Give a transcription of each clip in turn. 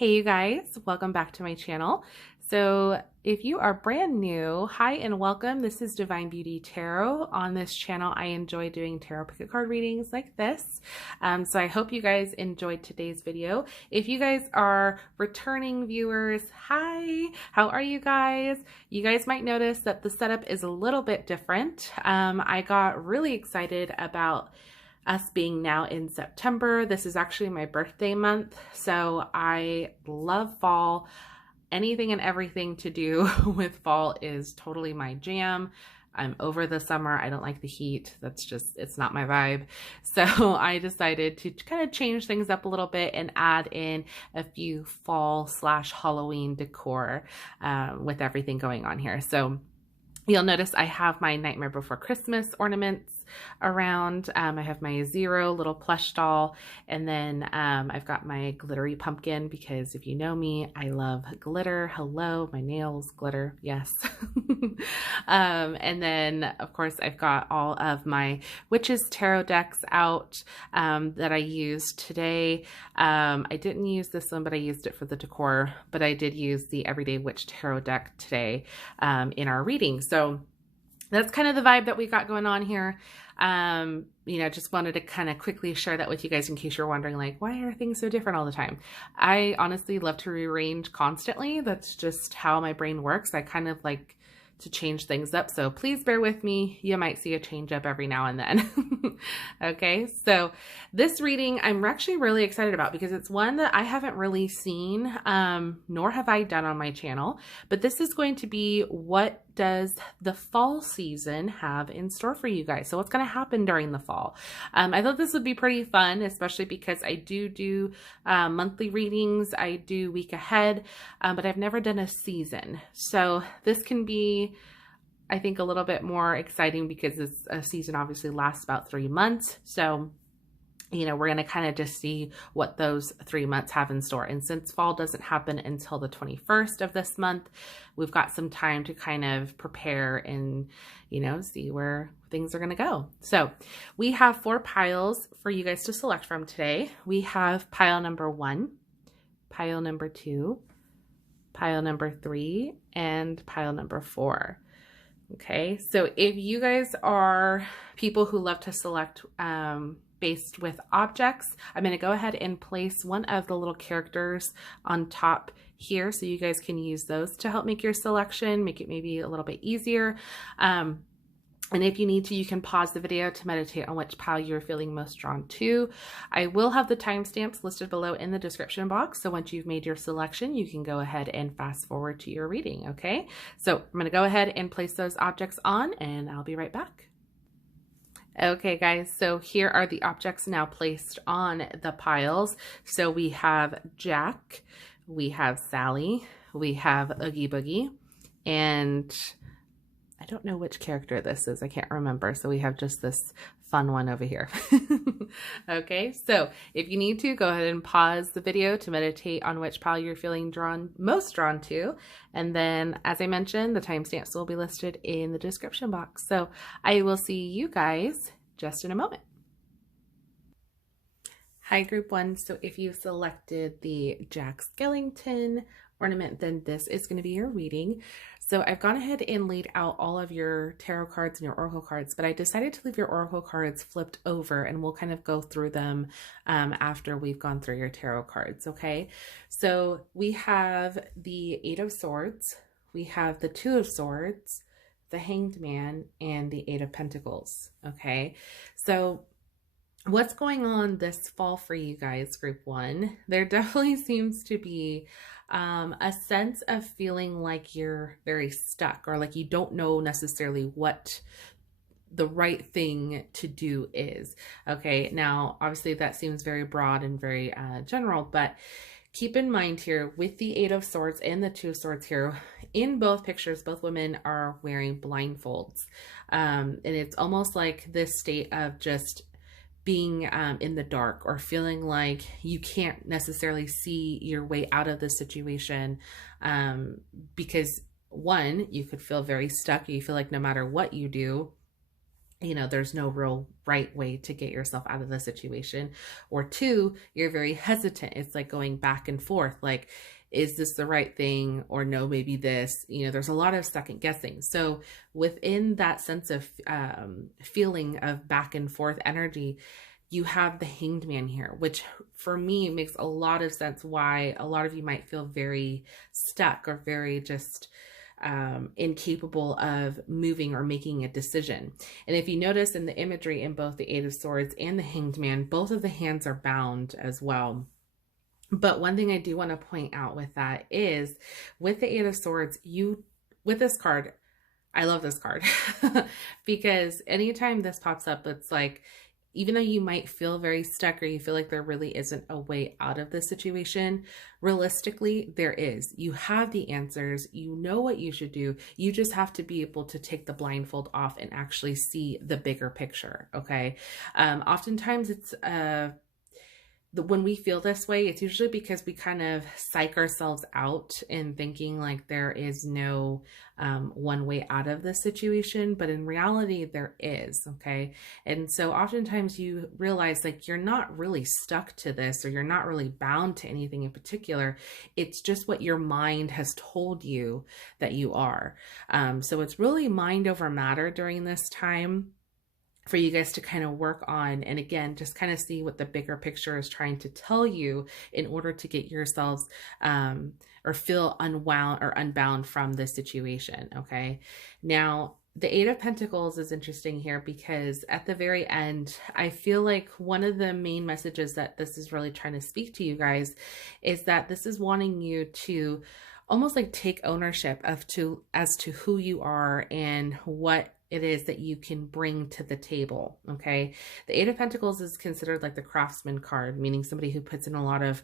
Hey you guys, welcome back to my channel. So if you are brand new, hi and welcome. This is Divine Beauty Tarot. On this channel, I enjoy doing tarot pick a card readings like this. So I hope you guys enjoyed today's video. If you guys are returning viewers, hi, how are you guys? You guys might notice that the setup is a little bit different. I got really excited about us being now in September. This is actually my birthday month, so I love fall. Anything and everything to do with fall is totally my jam. I'm over the summer. I don't like the heat. That's just, it's not my vibe. So I decided to kind of change things up a little bit and add in a few fall / Halloween decor with everything going on here. So you'll notice I have my Nightmare Before Christmas ornaments around. I have my Zero little plush doll, and then I've got my glittery pumpkin because if you know me, I love glitter. Hello, my nails glitter, yes. And then of course I've got all of my witches tarot decks out that I used today. I didn't use this one, but I used it for the decor, but I did use the Everyday Witch Tarot deck today in our reading. So that's kind of the vibe that we got going on here. You know, just wanted to kind of quickly share that with you guys in case you're wondering, like, why are things so different all the time? I honestly love to rearrange constantly. That's just how my brain works. I kind of like to change things up. So please bear with me. You might see a change up every now and then. Okay. So this reading I'm actually really excited about because it's one that I haven't really seen, nor have I done on my channel, but this is going to be what does the fall season have in store for you guys? So what's going to happen during the fall? I thought this would be pretty fun, especially because I do monthly readings. I do week ahead, but I've never done a season. So this can be, I think, a little bit more exciting because this season obviously lasts about 3 months. So you know, we're going to kind of just see what those 3 months have in store. And since fall doesn't happen until the 21st of this month, we've got some time to kind of prepare and, you know, see where things are going to go. So we have 4 piles for you guys to select from today. We have pile number 1, pile number 2, pile number 3, and pile number 4. Okay. So if you guys are people who love to select, based with objects, I'm going to go ahead and place one of the little characters on top here so you guys can use those to help make your selection, make it maybe a little bit easier. And if you need to, you can pause the video to meditate on which pile you're feeling most drawn to. I will have the timestamps listed below in the description box. So once you've made your selection, you can go ahead and fast forward to your reading. Okay. So I'm going to go ahead and place those objects on and I'll be right back. Okay guys, so here are the objects now placed on the piles. So we have Jack, we have Sally, we have Oogie Boogie, and I don't know which character this is. I can't remember. So we have just this fun one over here. Okay, so if you need to, go ahead and pause the video to meditate on which pile you're feeling most drawn to. And then, as I mentioned, the timestamps will be listed in the description box. So I will see you guys just in a moment. Hi, group 1. So if you selected the Jack Skellington ornament, then this is going to be your reading. So I've gone ahead and laid out all of your tarot cards and your oracle cards, but I decided to leave your oracle cards flipped over and we'll kind of go through them after we've gone through your tarot cards. Okay. So we have the 8 of Swords, we have the 2 of Swords, the Hanged Man, and the 8 of Pentacles. Okay. So what's going on this fall for you guys, group 1? There definitely seems to be a sense of feeling like you're very stuck or like you don't know necessarily what the right thing to do is. Okay. Now, obviously that seems very broad and very general, but keep in mind here with the 8 of Swords and the 2 of Swords here, in both pictures, both women are wearing blindfolds. And it's almost like this state of just being in the dark or feeling like you can't necessarily see your way out of this situation because one, you could feel very stuck. You feel like no matter what you do, you know, there's no real right way to get yourself out of the situation. Or two, you're very hesitant. It's like going back and forth, like, is this the right thing? Or no, maybe this, you know, there's a lot of second guessing. So within that sense of feeling of back and forth energy, you have the Hanged Man here, which for me makes a lot of sense why a lot of you might feel very stuck or very just incapable of moving or making a decision. And if you notice in the imagery in both the Eight of Swords and the Hanged Man, both of the hands are bound as well. But one thing I do want to point out with that is with the Eight of Swords, with this card, I love this card because anytime this pops up, it's like, even though you might feel very stuck or you feel like there really isn't a way out of the situation, realistically, there is. You have the answers. You know what you should do. You just have to be able to take the blindfold off and actually see the bigger picture, okay? Oftentimes it's when we feel this way, it's usually because we kind of psych ourselves out in thinking like there is no one way out of the situation, but in reality there is, okay? And so oftentimes you realize like you're not really stuck to this, or you're not really bound to anything in particular. It's just what your mind has told you that you are. So it's really mind over matter during this time for you guys to kind of work on, and again, just kind of see what the bigger picture is trying to tell you in order to get yourselves or feel unwound or unbound from this situation, okay? Now, the Eight of Pentacles is interesting here because at the very end, I feel like one of the main messages that this is really trying to speak to you guys is that this is wanting you to almost like take ownership as to who you are and what it is that you can bring to the table, okay? The Eight of Pentacles is considered like the craftsman card, meaning somebody who puts in a lot of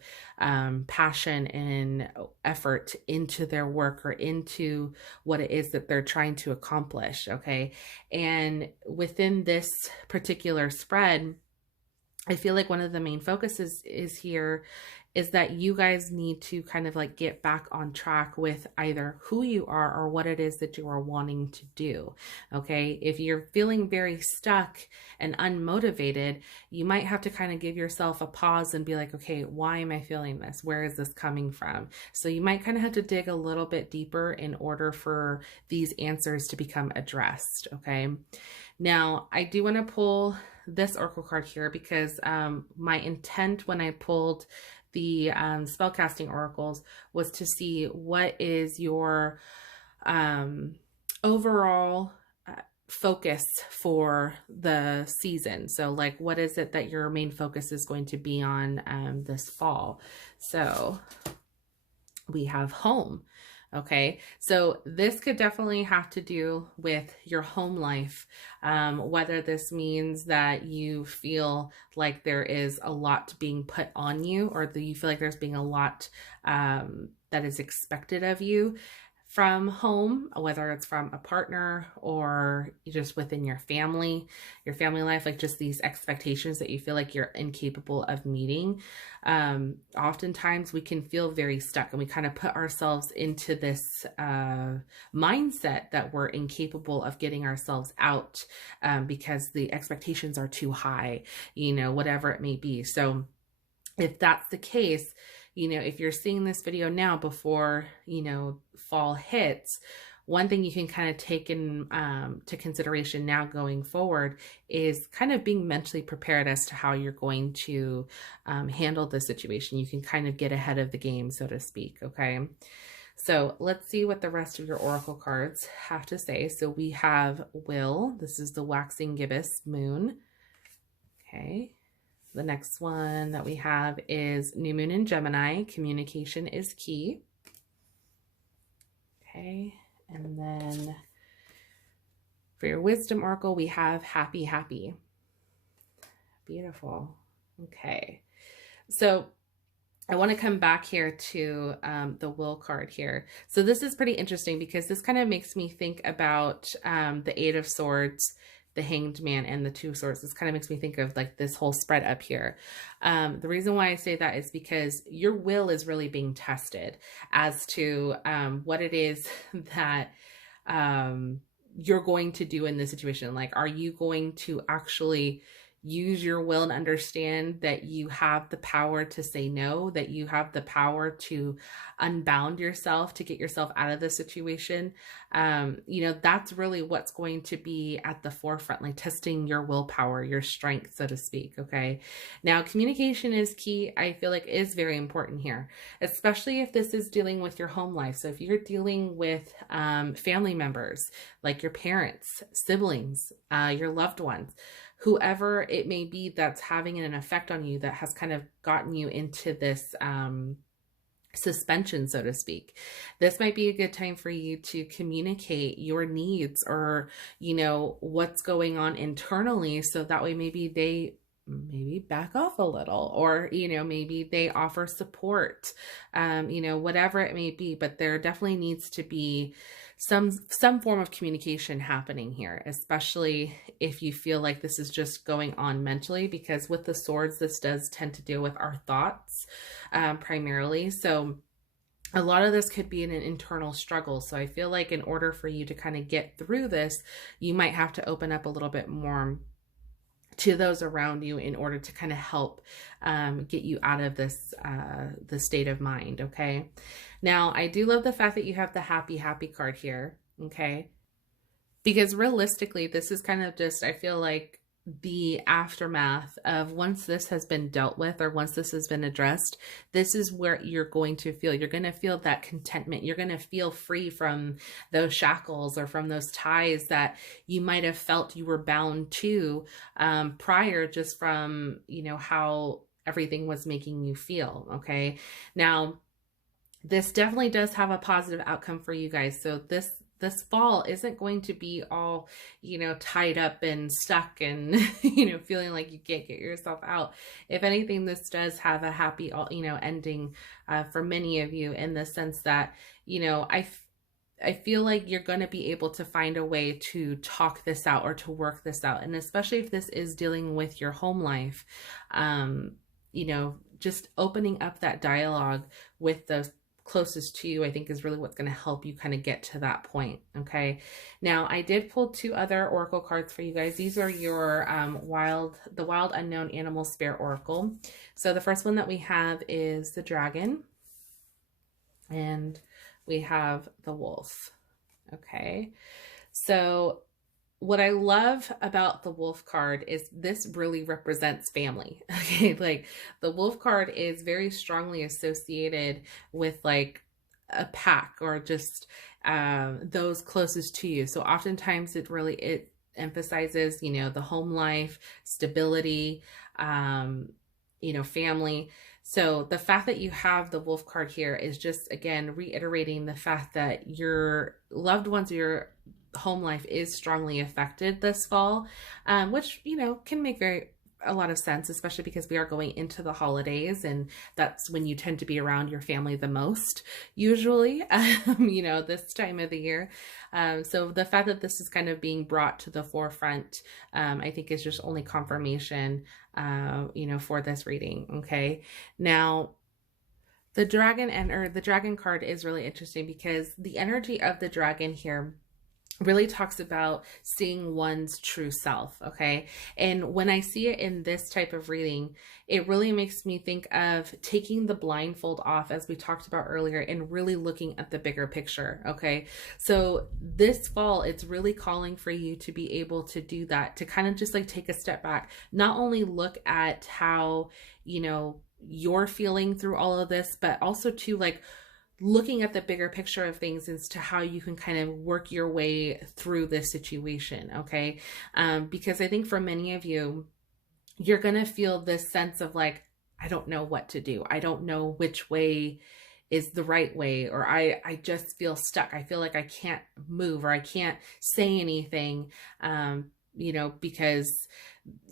passion and effort into their work or into what it is that they're trying to accomplish, okay? And within this particular spread, I feel like one of the main focuses is here is that you guys need to kind of like get back on track with either who you are or what it is that you are wanting to do, okay? If you're feeling very stuck and unmotivated, you might have to kind of give yourself a pause and be like, okay, why am I feeling this? Where is this coming from? So you might kind of have to dig a little bit deeper in order for these answers to become addressed, okay? Now, I do want to pull this oracle card here because my intent when I pulled the spellcasting oracles was to see what is your overall focus for the season. So like, what is it that your main focus is going to be on this fall? So we have home. Okay, so this could definitely have to do with your home life, whether this means that you feel like there is a lot being put on you, or that you feel like there's being a lot that is expected of you from home, whether it's from a partner or just within your family life, like just these expectations that you feel like you're incapable of meeting. Oftentimes we can feel very stuck and we kind of put ourselves into this mindset that we're incapable of getting ourselves out because the expectations are too high, you know, whatever it may be. So if that's the case, you know, if you're seeing this video now before, you know, fall hits, one thing you can kind of take in to consideration now going forward is kind of being mentally prepared as to how you're going to handle the situation. You can kind of get ahead of the game, so to speak, okay? So let's see what the rest of your oracle cards have to say. So we have Will. This is the waxing gibbous moon, okay? The next one that we have is New Moon in Gemini. Communication is key. Okay. And then for your wisdom oracle, we have happy, happy. Beautiful. Okay. So I want to come back here to the Will card here. So this is pretty interesting because this kind of makes me think about the Eight of Swords, the Hanged Man, and the Two of Swords. This kind of makes me think of like this whole spread up here. The reason why I say that is because your will is really being tested as to what it is that you're going to do in this situation. Like, are you going to actually use your will and understand that you have the power to say no, that you have the power to unbound yourself, to get yourself out of the situation? That's really what's going to be at the forefront, like testing your willpower, your strength, so to speak. Okay. Now, communication is key. I feel like is very important here, especially if this is dealing with your home life. So if you're dealing with family members, like your parents, siblings, your loved ones, whoever it may be that's having an effect on you, that has kind of gotten you into this suspension, so to speak. This might be a good time for you to communicate your needs, or, what's going on internally. So that way maybe they back off a little, or, maybe they offer support, whatever it may be. But there definitely needs to be some form of communication happening here, especially if you feel like this is just going on mentally, because with the swords, this does tend to deal with our thoughts primarily. So a lot of this could be an internal struggle. So I feel like in order for you to kind of get through this, you might have to open up a little bit more to those around you in order to kind of help get you out of this the state of mind. Okay. Now, I do love the fact that you have the happy card here. Okay. Because realistically, this is kind of just, I feel like, the aftermath of once this has been dealt with, or once this has been addressed, this is where you're going to feel. You're going to feel that contentment. You're going to feel free from those shackles or from those ties that you might have felt you were bound to prior, just from, how everything was making you feel. Okay. Now, this definitely does have a positive outcome for you guys. So this fall isn't going to be all, tied up and stuck and, feeling like you can't get yourself out. If anything, this does have a happy, ending for many of you, in the sense that, I feel like you're going to be able to find a way to talk this out or to work this out. And especially if this is dealing with your home life, just opening up that dialogue with those closest to you, I think, is really what's going to help you kind of get to that point. Okay. Now, I did pull 2 other oracle cards for you guys. These are your the Wild Unknown Animal Spirit Oracle. So the first one that we have is the dragon, and we have the wolf. Okay. So what I love about the wolf card is this really represents family. Okay. Like, the wolf card is very strongly associated with like a pack, or just those closest to you. So oftentimes it emphasizes, the home life, stability, family. So the fact that you have the wolf card here is just, again, reiterating the fact that your loved ones, your home life is strongly affected this fall, which, can make a lot of sense, especially because we are going into the holidays, and that's when you tend to be around your family the most, usually, this time of the year. So the fact that this is kind of being brought to the forefront, I think is just only confirmation, for this reading. Okay. Now, the dragon card is really interesting, because the energy of the dragon here really talks about seeing one's true self. Okay. And when I see it in this type of reading, it really makes me think of taking the blindfold off, as we talked about earlier, and really looking at the bigger picture. Okay. So this fall, it's really calling for you to be able to do that, to kind of just like take a step back, not only look at how, you're feeling through all of this, but also to like looking at the bigger picture of things as to how you can kind of work your way through this situation. Okay. Because I think for many of you, you're going to feel this sense of like, I don't know what to do. I don't know which way is the right way, or I just feel stuck. I feel like I can't move, or I can't say anything, because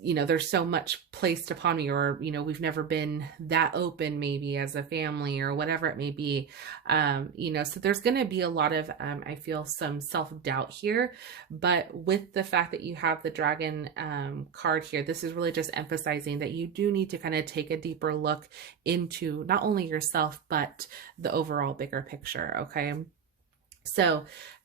there's so much placed upon me, or, we've never been that open maybe as a family, or whatever it may be. So there's going to be a lot of, I feel, some self-doubt here, but with the fact that you have the dragon card here, this is really just emphasizing that you do need to kind of take a deeper look into not only yourself, but the overall bigger picture. Okay. So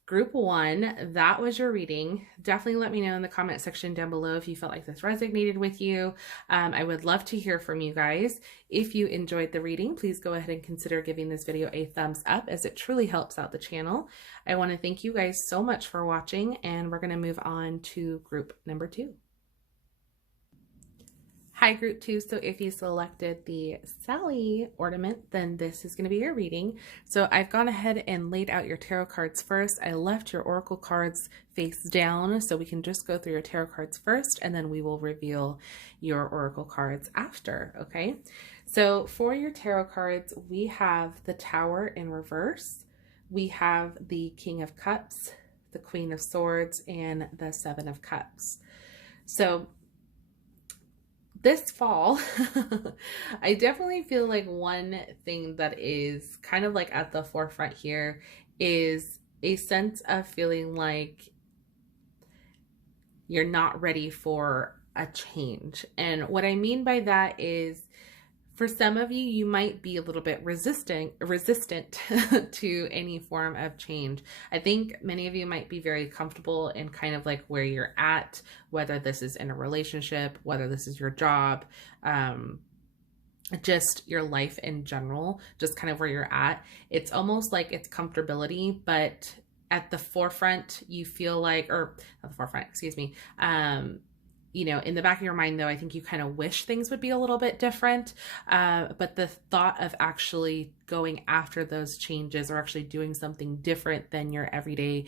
Group 1, that was your reading. Definitely let me know in the comment section down below if you felt like this resonated with you. I would love to hear from you guys. If you enjoyed the reading, please go ahead and consider giving this video a thumbs up, as it truly helps out the channel. I want to thank you guys so much for watching, and we're going to move on to group number 2. Hi, group 2. So if you selected the Sally ornament, then this is going to be your reading. So I've gone ahead and laid out your tarot cards first. I left your oracle cards face down, so we can just go through your tarot cards first, and then we will reveal your oracle cards after, okay? So for your tarot cards, we have the Tower in reverse. We have the King of Cups, the Queen of Swords, and the Seven of Cups. So this fall, I definitely feel like one thing that is kind of like at the forefront here is a sense of feeling like you're not ready for a change. And what I mean by that is, for some of you, you might be a little bit resistant to any form of change. I think many of you might be very comfortable in kind of like where you're at, whether this is in a relationship, whether this is your job, just your life in general, just kind of where you're at. It's almost like it's comfortability, but at the forefront, you feel like, or not the forefront, excuse me, you know, in the back of your mind, though, I think you kind of wish things would be a little bit different. But the thought of actually going after those changes or actually doing something different than your everyday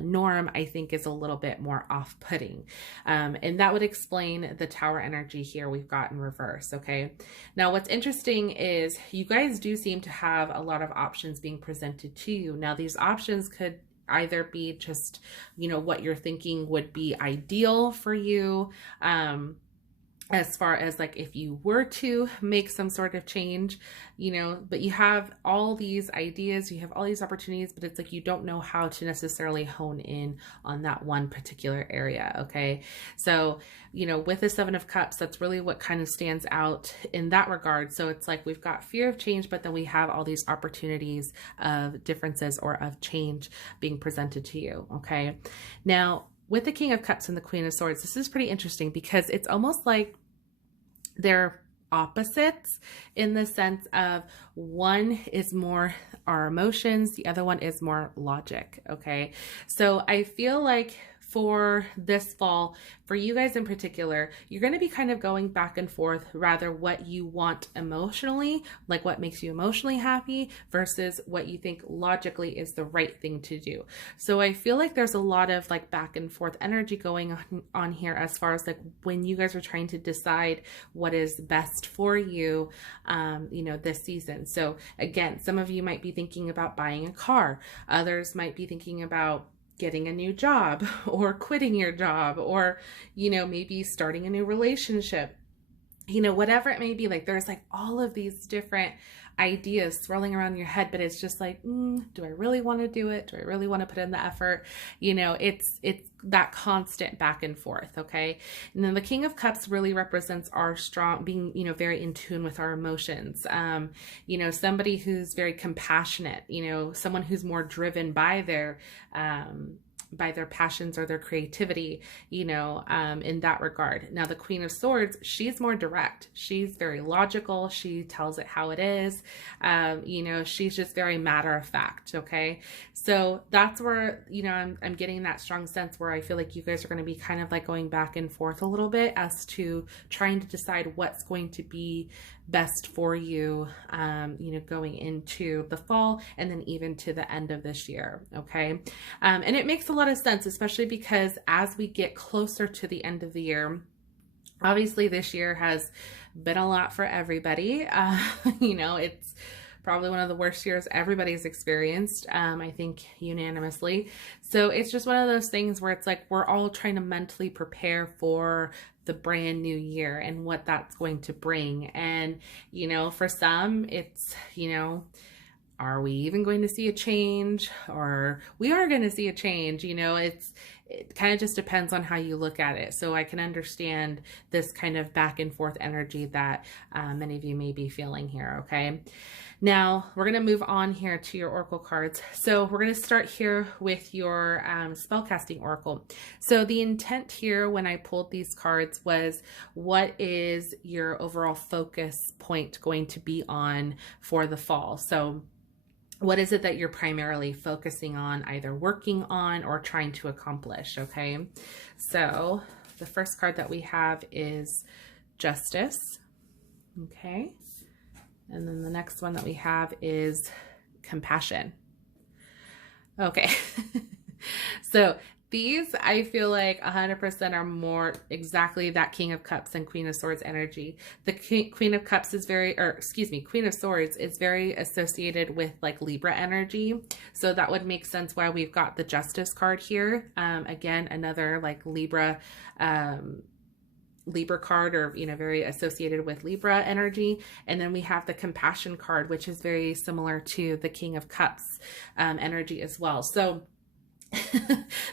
norm, I think is a little bit more off-putting. And that would explain the Tower energy here we've got in reverse, okay? Now, what's interesting is you guys do seem to have a lot of options being presented to you. Now, these options could either be just, you know, what you're thinking would be ideal for you, as far as like if you were to make some sort of change, you know, but you have all these ideas, you have all these opportunities, but it's like you don't know how to necessarily hone in on that one particular area, okay? So, you know, with the Seven of Cups, that's really what kind of stands out in that regard. So it's like we've got fear of change, but then we have all these opportunities of differences or of change being presented to you, okay? Now, with the King of Cups and the Queen of Swords, this is pretty interesting because it's almost like they're opposites in the sense of one is more our emotions, the other one is more logic, okay? So I feel like for this fall, for you guys in particular, you're going to be kind of going back and forth, rather what you want emotionally, like what makes you emotionally happy, versus what you think logically is the right thing to do. So I feel like there's a lot of like back and forth energy going on here as far as like when you guys are trying to decide what is best for you, you know, this season. So again, some of you might be thinking about buying a car. Others might be thinking about getting a new job or quitting your job, or, you know, maybe starting a new relationship, you know, whatever it may be. Like there's like all of these different ideas swirling around your head, but it's just like, do I really want to do it? Do I really want to put in the effort? You know, it's that constant back and forth, okay? And then the King of Cups really represents our strong, being, you know, very in tune with our emotions. You know, somebody who's very compassionate, you know, someone who's more driven by their passions or their creativity, you know, in that regard. Now, the Queen of Swords, she's more direct. She's very logical. She tells it how it is. You know, she's just very matter of fact, okay? So that's where, you know, I'm getting that strong sense where I feel like you guys are going to be kind of like going back and forth a little bit as to trying to decide what's going to be best for you, you know, going into the fall and then even to the end of this year, okay? And it makes a lot of sense, especially because as we get closer to the end of the year, obviously this year has been a lot for everybody. You know, it's probably one of the worst years everybody's experienced, I think unanimously. So it's just one of those things where it's like we're all trying to mentally prepare for the brand new year and what that's going to bring. And, you know, for some, it's, you know, are we even going to see a change? Or we are going to see a change, you know, it kind of just depends on how you look at it. So I can understand this kind of back and forth energy that many of you may be feeling here, okay? Now, we're going to move on here to your oracle cards. So we're going to start here with your spellcasting oracle. So the intent here when I pulled these cards was, what is your overall focus point going to be on for the fall? So what is it that you're primarily focusing on, either working on or trying to accomplish, okay? So the first card that we have is Justice, okay? And then the next one that we have is Compassion. Okay. So these, I feel like 100% are more exactly that King of Cups and Queen of Swords energy. The Queen of Cups is very, or excuse me, Queen of Swords is very associated with like Libra energy. So that would make sense why we've got the Justice card here. Again, another like Libra card, or, you know, very associated with Libra energy. And then we have the Compassion card, which is very similar to the King of Cups energy as well. So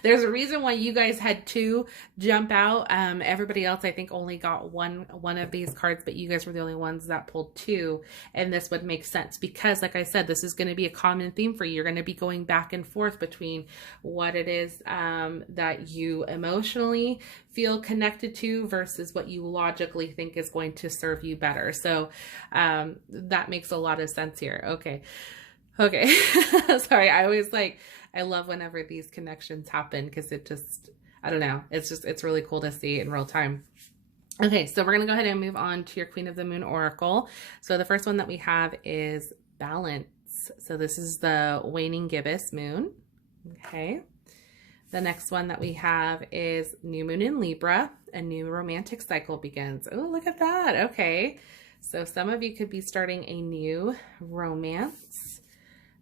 there's a reason why you guys had two jump out. Everybody else, I think, only got one of these cards, but you guys were the only ones that pulled two. And this would make sense because, like I said, this is going to be a common theme for you. You're going to be going back and forth between what it is that you emotionally feel connected to versus what you logically think is going to serve you better. So that makes a lot of sense here. Okay. Sorry, I love whenever these connections happen because it just, I don't know, it's really cool to see in real time. Okay, so we're going to go ahead and move on to your Queen of the Moon Oracle. So the first one that we have is Balance. So this is the waning gibbous moon. Okay. The next one that we have is New Moon in Libra. A new romantic cycle begins. Oh, look at that. Okay. So some of you could be starting a new romance.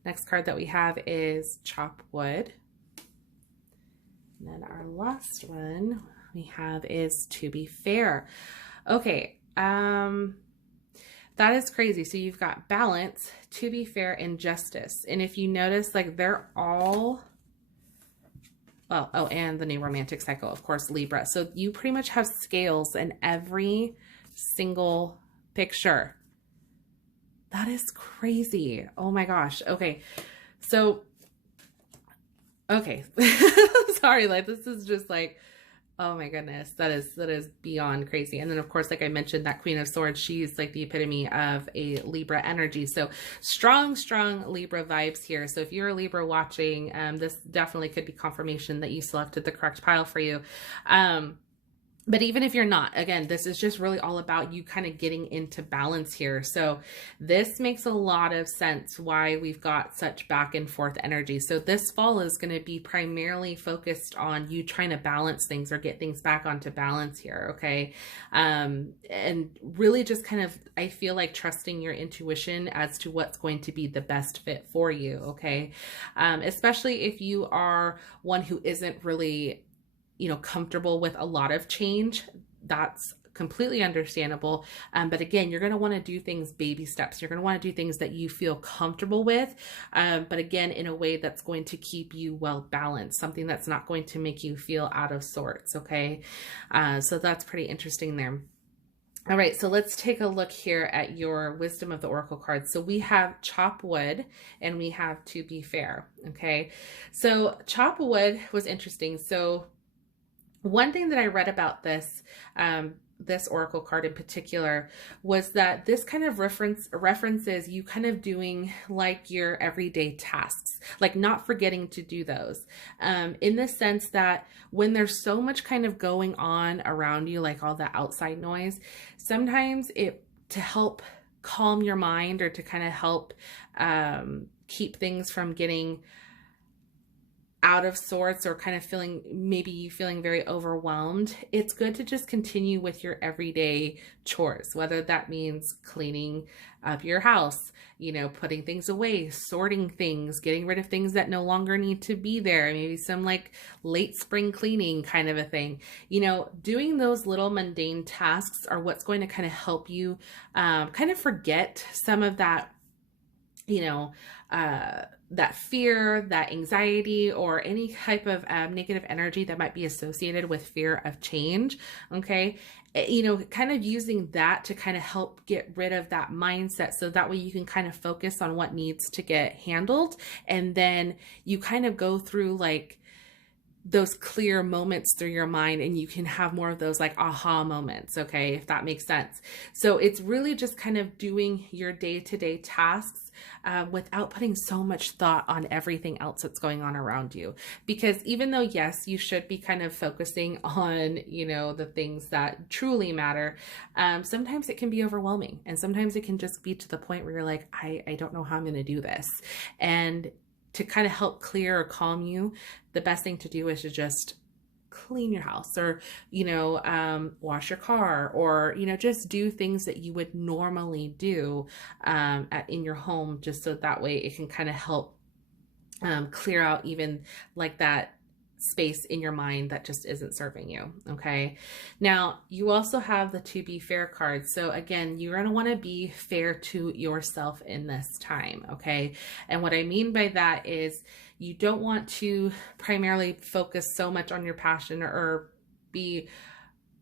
Next card that we have is Chop Wood. And then our last one we have is To Be Fair. Okay, that is crazy. So you've got Balance, To Be Fair, and Justice. And if you notice, like, they're all, well, oh, and the new romantic cycle, of course, Libra. So you pretty much have scales in every single picture. That is crazy. Oh my gosh. Okay. So, okay. Sorry, like, this is just like, oh my goodness, that is beyond crazy. And then of course, like I mentioned, that Queen of Swords, she's like the epitome of a Libra energy. So strong Libra vibes here. So if you're a Libra watching, this definitely could be confirmation that you selected the correct pile for you. But even if you're not, again, this is just really all about you kind of getting into balance here. So this makes a lot of sense why we've got such back and forth energy. So this fall is going to be primarily focused on you trying to balance things or get things back onto balance here, okay? And really just kind of, I feel like, trusting your intuition as to what's going to be the best fit for you, okay? Especially if you are one who isn't really, you know, comfortable with a lot of change. That's completely understandable. But again, you're going to want to do things baby steps. You're going to want to do things that you feel comfortable with. But again, in a way that's going to keep you well balanced, something that's not going to make you feel out of sorts. Okay. So that's pretty interesting there. All right, so let's take a look here at your Wisdom of the Oracle cards. So we have Chop Wood and we have To Be Fair. Okay. So Chop Wood was interesting. So one thing that I read about this, this oracle card in particular, was that this kind of references you kind of doing like your everyday tasks, like not forgetting to do those, in the sense that when there's so much kind of going on around you, like all the outside noise, sometimes to help calm your mind or to kind of help keep things from getting out of sorts or kind of feeling very overwhelmed, it's good to just continue with your everyday chores, whether that means cleaning up your house, you know, putting things away, sorting things, getting rid of things that no longer need to be there, maybe some like late spring cleaning kind of a thing. You know, doing those little mundane tasks are what's going to kind of help you kind of forget some of that you know, that fear, that anxiety, or any type of negative energy that might be associated with fear of change. Okay. You know, kind of using that to kind of help get rid of that mindset. So that way you can kind of focus on what needs to get handled. And then you kind of go through like those clear moments through your mind, and you can have more of those like aha moments, okay, if that makes sense. So it's really just kind of doing your day-to-day tasks without putting so much thought on everything else that's going on around you. Because even though, yes, you should be kind of focusing on, you know, the things that truly matter, sometimes it can be overwhelming. And sometimes it can just be to the point where you're like, I don't know how I'm going to do this. And to kind of help clear or calm you, the best thing to do is to just clean your house, or, you know, wash your car, or, you know, just do things that you would normally do in your home, just so that way it can kind of help clear out even like that space in your mind that just isn't serving you. Okay. Now you also have the to be fair card. So again, you're going to want to be fair to yourself in this time. Okay. And what I mean by that is you don't want to primarily focus so much on your passion or be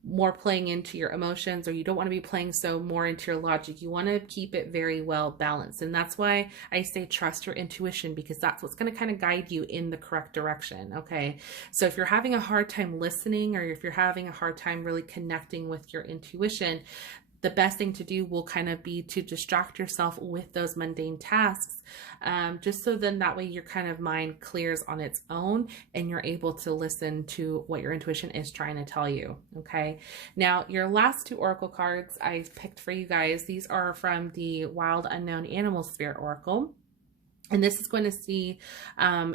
more playing into your emotions, or you don't want to be playing so more into your logic. You want to keep it very well balanced. And that's why I say trust your intuition, because that's what's going to kind of guide you in the correct direction. Okay. So if you're having a hard time listening, or if you're having a hard time really connecting with your intuition, the best thing to do will kind of be to distract yourself with those mundane tasks, just so then that way your kind of mind clears on its own and you're able to listen to what your intuition is trying to tell you. Okay. Now, your last two oracle cards I picked for you guys, these are from the Wild Unknown Animal Spirit Oracle. And this is going to see,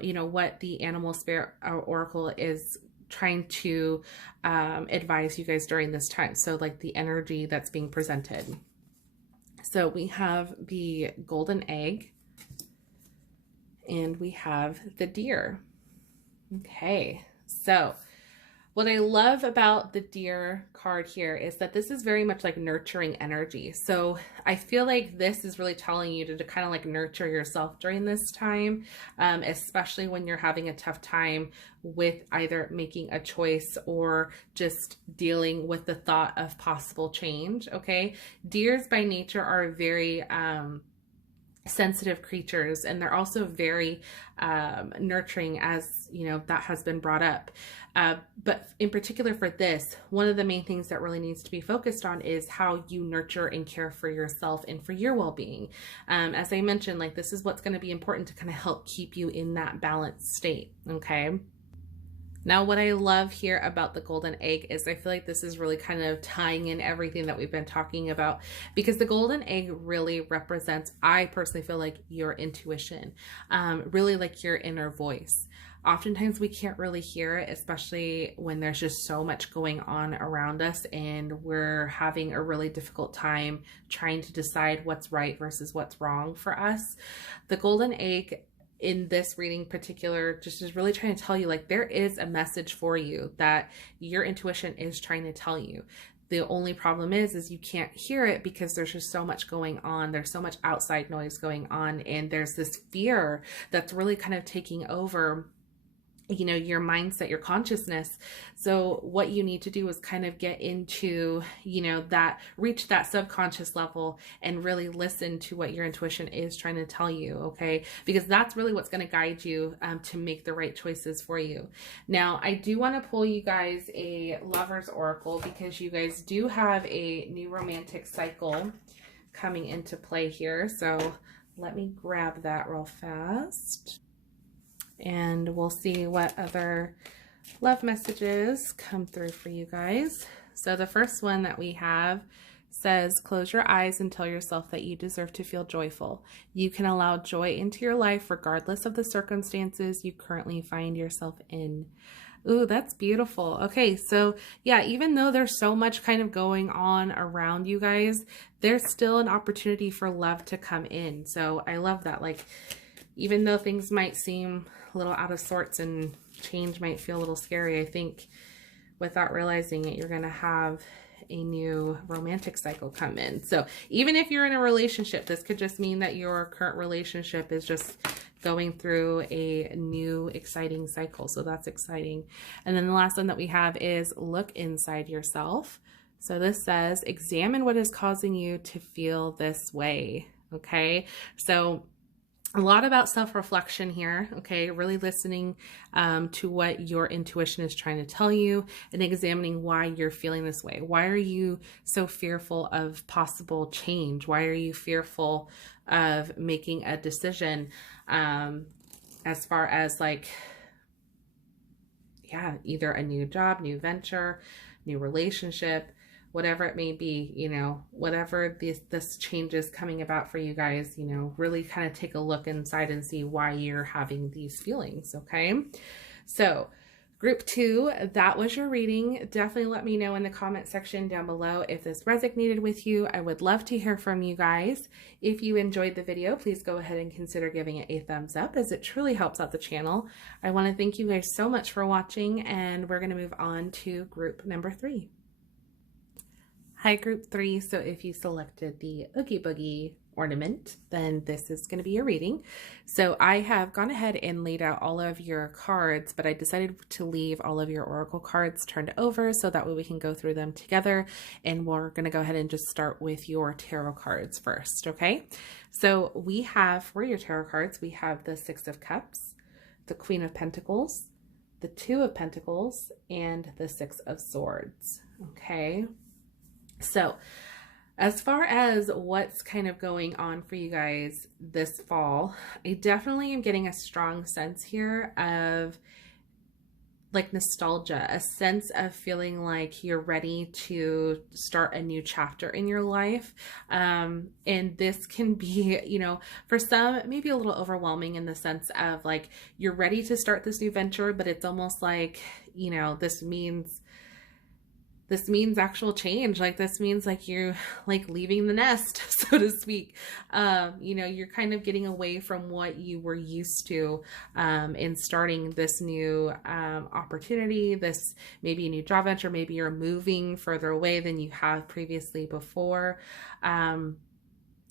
you know, what the Animal Spirit Oracle is trying to advise you guys during this time. So like the energy that's being presented. So we have the golden egg and we have the deer. Okay. So what I love about the deer card here is that this is very much like nurturing energy. So I feel like this is really telling you to kind of like nurture yourself during this time, especially when you're having a tough time with either making a choice or just dealing with the thought of possible change. Okay. Deers by nature are very, sensitive creatures, and they're also very nurturing, as you know, that has been brought up, but in particular for this, one of the main things that really needs to be focused on is how you nurture and care for yourself and for your well-being. As I mentioned, like this is what's going to be important to kind of help keep you in that balanced state. Okay. Now, what I love here about the golden egg is I feel like this is really kind of tying in everything that we've been talking about, because the golden egg really represents, I personally feel like, your intuition, really like your inner voice. Oftentimes we can't really hear it, especially when there's just so much going on around us and we're having a really difficult time trying to decide what's right versus what's wrong for us. The golden egg in this reading particular just is really trying to tell you, like, there is a message for you that your intuition is trying to tell you. The only problem is you can't hear it because there's just so much going on. There's so much outside noise going on, and there's this fear that's really kind of taking over, you know, your mindset, your consciousness. So what you need to do is kind of get into, you know, that, reach that subconscious level and really listen to what your intuition is trying to tell you. Okay. Because that's really what's going to guide you to make the right choices for you. Now, I do want to pull you guys a Lover's Oracle, because you guys do have a new romantic cycle coming into play here. So let me grab that real fast, and we'll see what other love messages come through for you guys. So the first one that we have says, close your eyes and tell yourself that you deserve to feel joyful. You can allow joy into your life regardless of the circumstances you currently find yourself in. Ooh, that's beautiful. Okay, so yeah, even though there's so much kind of going on around you guys, there's still an opportunity for love to come in. So I love that. Like, even though things might seem a little out of sorts and change might feel a little scary, I think without realizing it, you're going to have a new romantic cycle come in. So even if you're in a relationship, this could just mean that your current relationship is just going through a new exciting cycle. So that's exciting. And then the last one that we have is look inside yourself. So this says, examine what is causing you to feel this way. Okay. So a lot about self-reflection here, okay? Really listening to what your intuition is trying to tell you and examining why you're feeling this way. Why are you so fearful of possible change? Why are you fearful of making a decision as far as like, yeah, either a new job, new venture, new relationship, whatever it may be, you know, whatever this change is coming about for you guys, you know, really kind of take a look inside and see why you're having these feelings, okay? So group 2, that was your reading. Definitely let me know in the comment section down below if this resonated with you. I would love to hear from you guys. If you enjoyed the video, please go ahead and consider giving it a thumbs up, as it truly helps out the channel. I want to thank you guys so much for watching, and we're going to move on to group number 3. Hi, group 3. So if you selected the Oogie Boogie ornament, then this is going to be your reading. So I have gone ahead and laid out all of your cards, but I decided to leave all of your oracle cards turned over so that way we can go through them together. And we're going to go ahead and just start with your tarot cards first, okay? So we have, for your tarot cards, we have the 6 of Cups, the Queen of Pentacles, the 2 of Pentacles, and the 6 of Swords, okay? So as far as what's kind of going on for you guys this fall, I definitely am getting a strong sense here of like nostalgia, a sense of feeling like you're ready to start a new chapter in your life. And this can be, you know, for some, maybe a little overwhelming in the sense of like, you're ready to start this new venture, but it's almost like, you know, this means actual change. Like this means like you're like leaving the nest, so to speak. You know, you're kind of getting away from what you were used to in starting this new opportunity, this maybe a new job venture, maybe you're moving further away than you have previously before.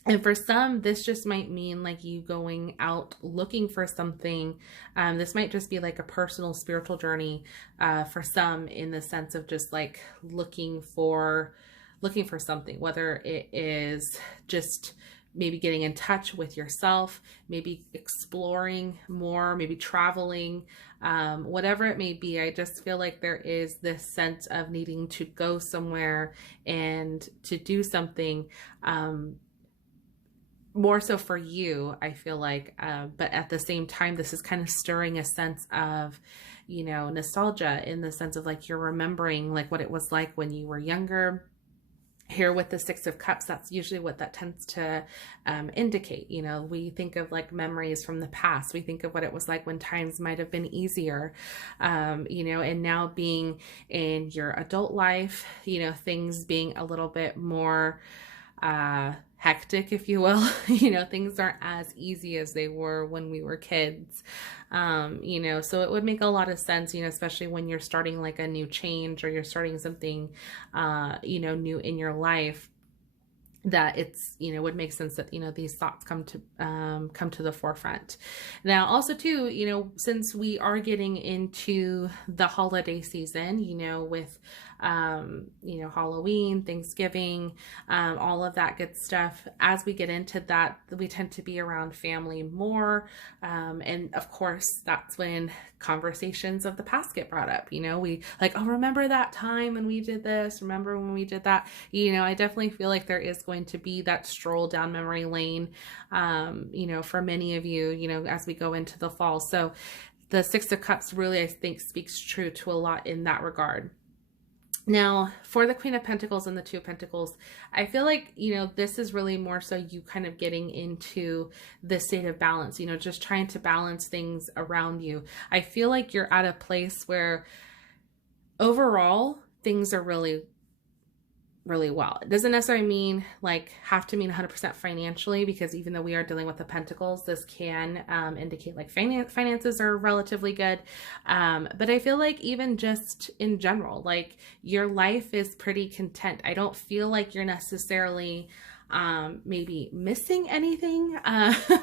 And for some, this just might mean like you going out looking for something. This might just be like a personal spiritual journey for some, in the sense of just like looking for something, whether it is just maybe getting in touch with yourself, maybe exploring more, maybe traveling, whatever it may be. I just feel like there is this sense of needing to go somewhere and to do something, more so for you, I feel like, but at the same time, this is kind of stirring a sense of, you know, nostalgia, in the sense of like you're remembering like what it was like when you were younger. Here with the 6 of Cups, that's usually what that tends to indicate. You know, we think of like memories from the past. We think of what it was like when times might have been easier, you know, and now being in your adult life, you know, things being a little bit more hectic, if you will. You know, things aren't as easy as they were when we were kids. You know, so it would make a lot of sense, you know, especially when you're starting like a new change, or you're starting something, you know, new in your life, that it's, you know, would make sense that, you know, these thoughts come to the forefront. Now, also too, you know, since we are getting into the holiday season, you know, with, you know, Halloween, Thanksgiving, all of that good stuff, as we get into that, we tend to be around family more. And of course, that's when conversations of the past get brought up. You know, we like, oh, remember that time when we did this? Remember when we did that? You know, I definitely feel like there is going to be that stroll down memory lane, you know, for many of you, you know, as we go into the fall. So the 6 of Cups really, I think, speaks true to a lot in that regard. Now, for the Queen of Pentacles and the 2 of Pentacles, I feel like, you know, this is really more so you kind of getting into the state of balance, you know, just trying to balance things around you. I feel like you're at a place where overall things are really really well. It doesn't necessarily mean like have to mean 100% financially, because even though we are dealing with the pentacles, this can indicate like finances are relatively good. But I feel like even just in general, like your life is pretty content. I don't feel like you're necessarily maybe missing anything,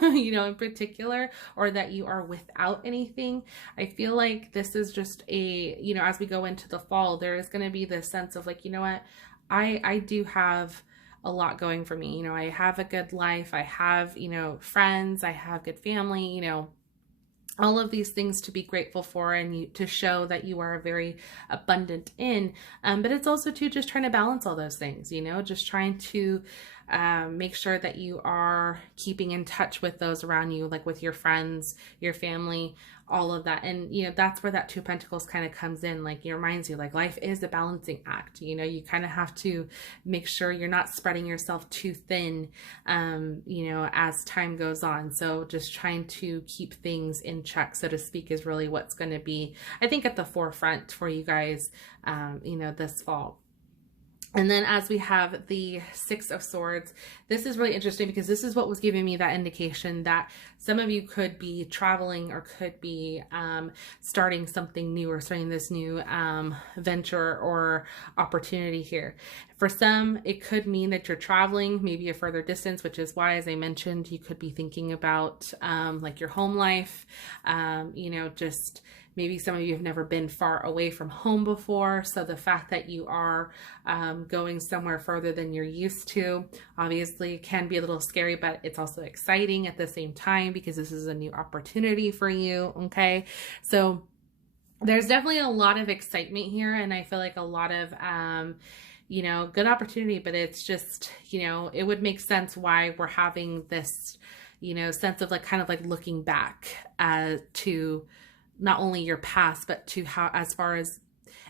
you know, in particular, or that you are without anything. I feel like this is just a, you know, as we go into the fall, there is going to be this sense of like, you know what, I do have a lot going for me. You know, I have a good life. I have, you know, friends. I have good family, you know, all of these things to be grateful for, and to show that you are very abundant in. But it's also too just trying to balance all those things, you know, just trying to make sure that you are keeping in touch with those around you, like with your friends, your family, all of that. And, you know, that's where that Two of Pentacles kind of comes in. Like, it reminds you, like, life is a balancing act. You know, you kind of have to make sure you're not spreading yourself too thin, you know, as time goes on. So just trying to keep things in check, so to speak, is really what's going to be, I think, at the forefront for you guys, you know, this fall. And then as we have the Six of Swords, this is really interesting because this is what was giving me that indication that some of you could be traveling, or could be starting something new, or starting this new venture or opportunity here. For some, it could mean that you're traveling maybe a further distance, which is why, as I mentioned, you could be thinking about like your home life, you know, just maybe some of you have never been far away from home before. So the fact that you are going somewhere further than you're used to, obviously can be a little scary, but it's also exciting at the same time, because this is a new opportunity for you. Okay. So there's definitely a lot of excitement here. And I feel like a lot of, you know, good opportunity, but it's just, you know, it would make sense why we're having this, you know, sense of like, kind of like looking back to not only your past, but to how, as far as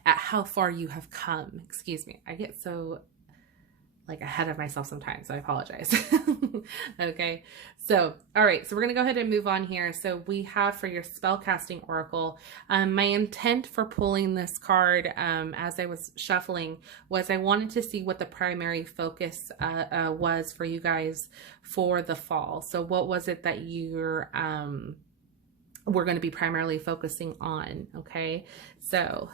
at how far you have come. Excuse me. I get so like ahead of myself sometimes, so I apologize. Okay. So, all right. So we're going to go ahead and move on here. So we have for your spellcasting oracle, my intent for pulling this card, as I was shuffling, was I wanted to see what the primary focus, was for you guys for the fall. So what was it that you're, we're going to be primarily focusing on. Okay. So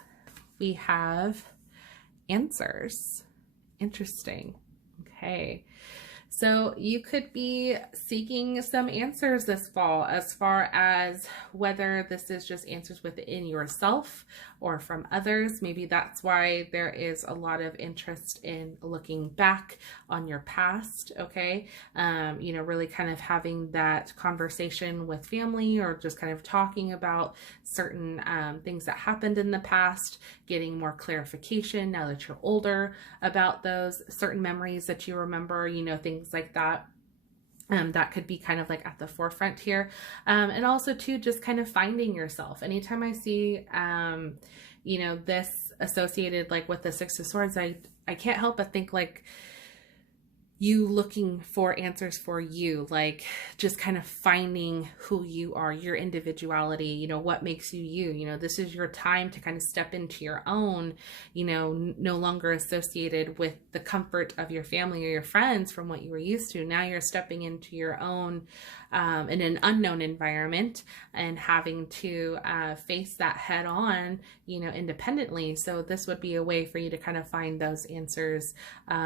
we have answers. Interesting. Okay. So you could be seeking some answers this fall, as far as whether this is just answers within yourself or from others. Maybe that's why there is a lot of interest in looking back on your past. Okay. You know, really kind of having that conversation with family, or just kind of talking about certain things that happened in the past, getting more clarification now that you're older about those certain memories that you remember, you know, things like that. That could be kind of like at the forefront here. And also too, just kind of finding yourself. Anytime I see, you know, this associated like with the Six of Swords, I can't help but think like you looking for answers for you, like just kind of finding who you are, your individuality, you know, what makes you you. You know, this is your time to kind of step into your own, you know, no longer associated with the comfort of your family or your friends from what you were used to. Now you're stepping into your own, in an unknown environment, and having to face that head on, you know, independently. So this would be a way for you to kind of find those answers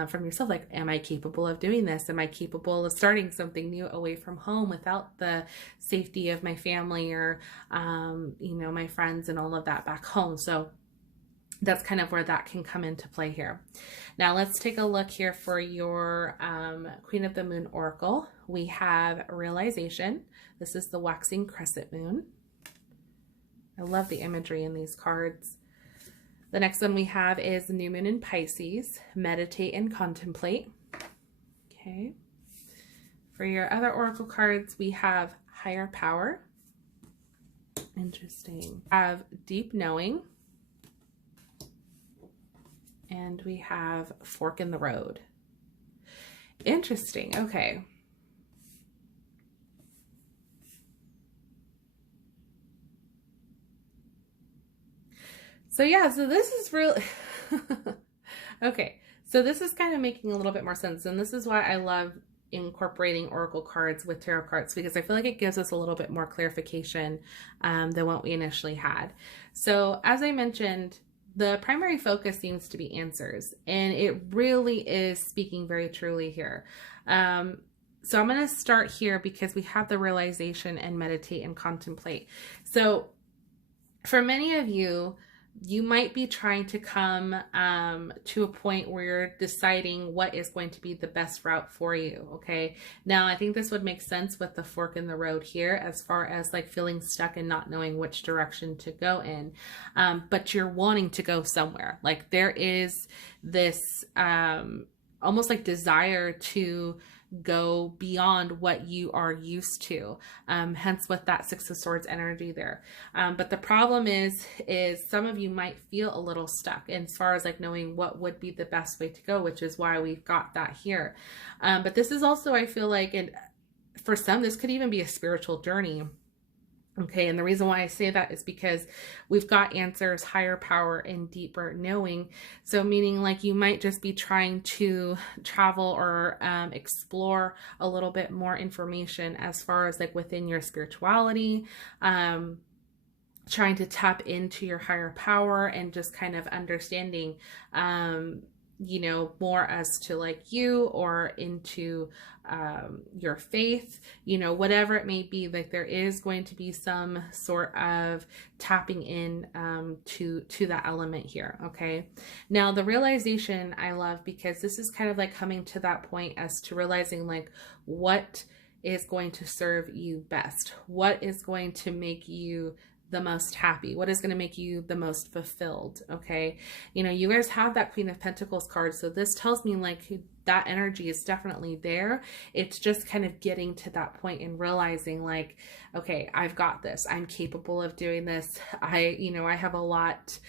from yourself. Like, am I capable of doing this? Am I capable of starting something new away from home without the safety of my family, or, you know, my friends and all of that back home? So that's kind of where that can come into play here. Now let's take a look here for your Queen of the Moon Oracle. We have Realization. This is the waxing crescent moon. I love the imagery in these cards. The next one we have is the New Moon in Pisces. Meditate and contemplate. Okay. For your other oracle cards, we have Higher Power. Interesting. We have Deep Knowing. And we have Fork in the Road. Interesting. Okay. So yeah, so this is really, okay. So this is kind of making a little bit more sense, and this is why I love incorporating oracle cards with tarot cards, because I feel like it gives us a little bit more clarification than what we initially had. So as I mentioned, the primary focus seems to be answers, and it really is speaking very truly here. So I'm going to start here because we have the realization and meditate and contemplate. So for many of you, you might be trying to come to a point where you're deciding what is going to be the best route for you. Okay. Now, I think this would make sense with the fork in the road here, as far as like feeling stuck and not knowing which direction to go in. But you're wanting to go somewhere. Like there is this almost like desire to go beyond what you are used to, hence with that Six of Swords energy there. But the problem is some of you might feel a little stuck as far as like knowing what would be the best way to go, which is why we've got that here. But this is also, I feel like, and for some, this could even be a spiritual journey. Okay, and the reason why I say that is because we've got answers, higher power, and deeper knowing. So meaning like you might just be trying to travel or explore a little bit more information as far as like within your spirituality, trying to tap into your higher power and just kind of understanding, you know, more as to like you or into your faith, you know, whatever it may be. Like there is going to be some sort of tapping in to that element here. Okay. Now the realization I love, because this is kind of like coming to that point as to realizing like what is going to serve you best, what is going to make you the most happy, what is going to make you the most fulfilled. Okay, you know, you guys have that Queen of Pentacles card, so this tells me like that energy is definitely there. It's just kind of getting to that point and realizing like, okay, I've got this, I'm capable of doing this. You know, I have a lot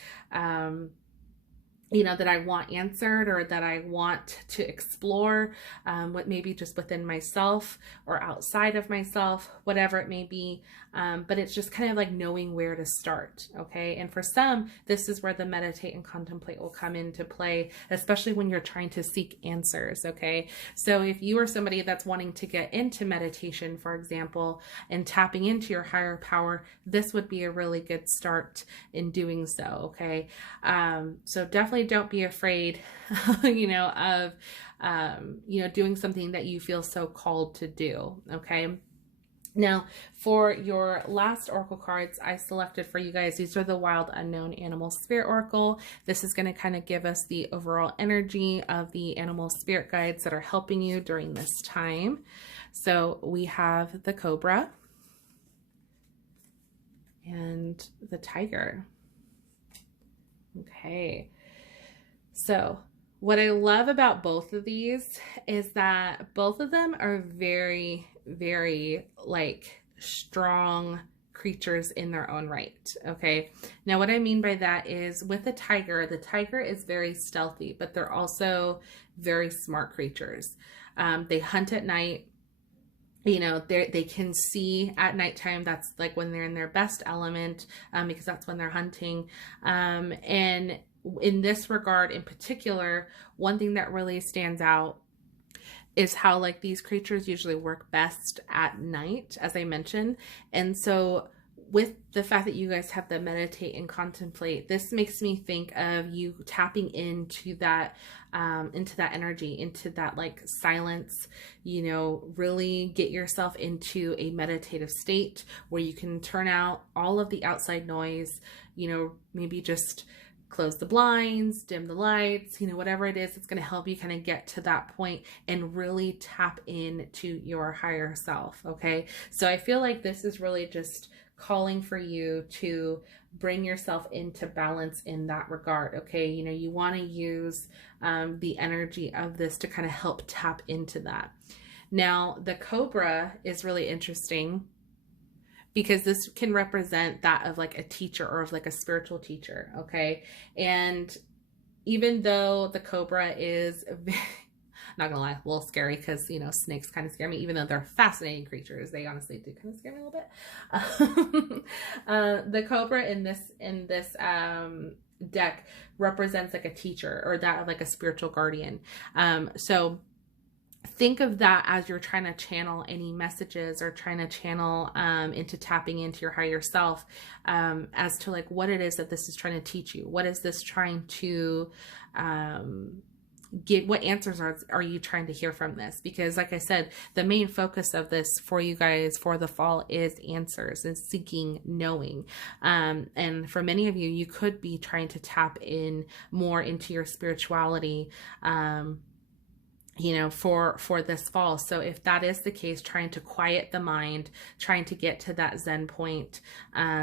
you know, that I want answered or that I want to explore, what maybe just within myself or outside of myself, whatever it may be. But it's just kind of like knowing where to start. Okay. And for some, this is where the meditate and contemplate will come into play, especially when you're trying to seek answers. Okay. So if you are somebody that's wanting to get into meditation, for example, and tapping into your higher power, this would be a really good start in doing so. Okay. So definitely don't be afraid, you know, of, you know, doing something that you feel so called to do. Okay. Now, for your last oracle cards I selected for you guys, these are the Wild Unknown Animal Spirit Oracle. This is going to kind of give us the overall energy of the animal spirit guides that are helping you during this time. So we have the Cobra and the Tiger. Okay. So what I love about both of these is that both of them are very, very like strong creatures in their own right. Okay. Now what I mean by that is with the tiger is very stealthy, but they're also very smart creatures. They hunt at night. You know, they can see at nighttime. That's like when they're in their best element, because that's when they're hunting. And in this regard in particular, one thing that really stands out is how like these creatures usually work best at night, as I mentioned. And so with the fact that you guys have the meditate and contemplate, this makes me think of you tapping into that energy, into that like silence, you know, really get yourself into a meditative state where you can turn out all of the outside noise, you know, maybe just close the blinds, dim the lights, you know, whatever it is, it's going to help you kind of get to that point and really tap into your higher self. Okay. So I feel like this is really just calling for you to bring yourself into balance in that regard. Okay. You know, you want to use the energy of this to kind of help tap into that. Now, the Cobra is really interesting, because this can represent that of like a teacher or of like a spiritual teacher. Okay. And even though the Cobra is, not gonna lie, a little scary, because, you know, snakes kind of scare me, even though they're fascinating creatures. They honestly do kind of scare me a little bit. The Cobra in this deck represents like a teacher or that of like a spiritual guardian. So think of that as you're trying to channel any messages or trying to channel into tapping into your higher self, as to like what it is that this is trying to teach you. What is this trying to get? What answers are you trying to hear from this? Because like I said, the main focus of this for you guys for the fall is answers and seeking knowing. And for many of you, you could be trying to tap in more into your spirituality, you know, for this fall. So if that is the case, trying to quiet the mind, trying to get to that Zen point,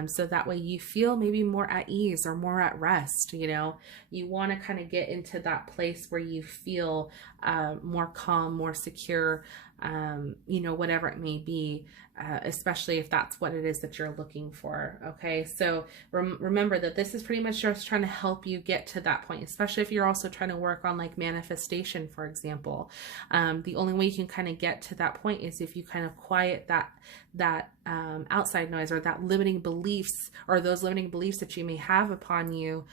so that way you feel maybe more at ease or more at rest. You know, you want to kind of get into that place where you feel more calm, more secure, you know, whatever it may be, especially if that's what it is that you're looking for. Okay, so remember that this is pretty much just trying to help you get to that point, especially if you're also trying to work on like manifestation, for example. The only way you can kind of get to that point is if you kind of quiet that outside noise or that limiting beliefs, or those limiting beliefs that you may have upon you,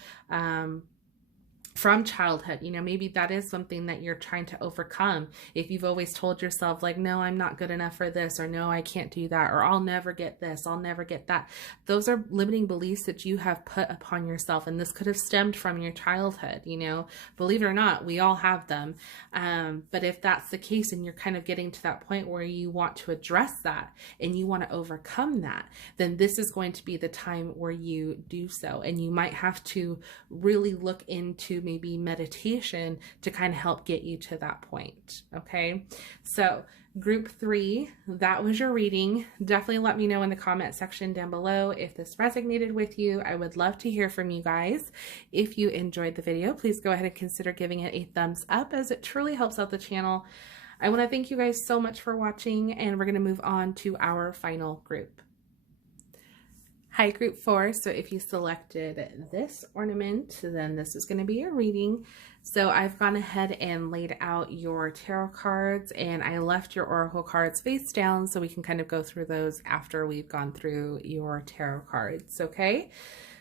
from childhood. You know, maybe that is something that you're trying to overcome. If you've always told yourself like, no, I'm not good enough for this, or no, I can't do that, or I'll never get this, I'll never get that. Those are limiting beliefs that you have put upon yourself. And this could have stemmed from your childhood, you know, believe it or not, we all have them. But if that's the case and you're kind of getting to that point where you want to address that and you want to overcome that, then this is going to be the time where you do so. And you might have to really look into maybe meditation to kind of help get you to that point. Okay, so group 3, that was your reading. Definitely let me know in the comment section down below if this resonated with you. I would love to hear from you guys. If you enjoyed the video, please go ahead and consider giving it a thumbs up, as it truly helps out the channel. I want to thank you guys so much for watching, and we're going to move on to our final group. Hi, group 4. So if you selected this ornament, then this is going to be your reading. So I've gone ahead and laid out your tarot cards, and I left your oracle cards face down so we can kind of go through those after we've gone through your tarot cards. Okay,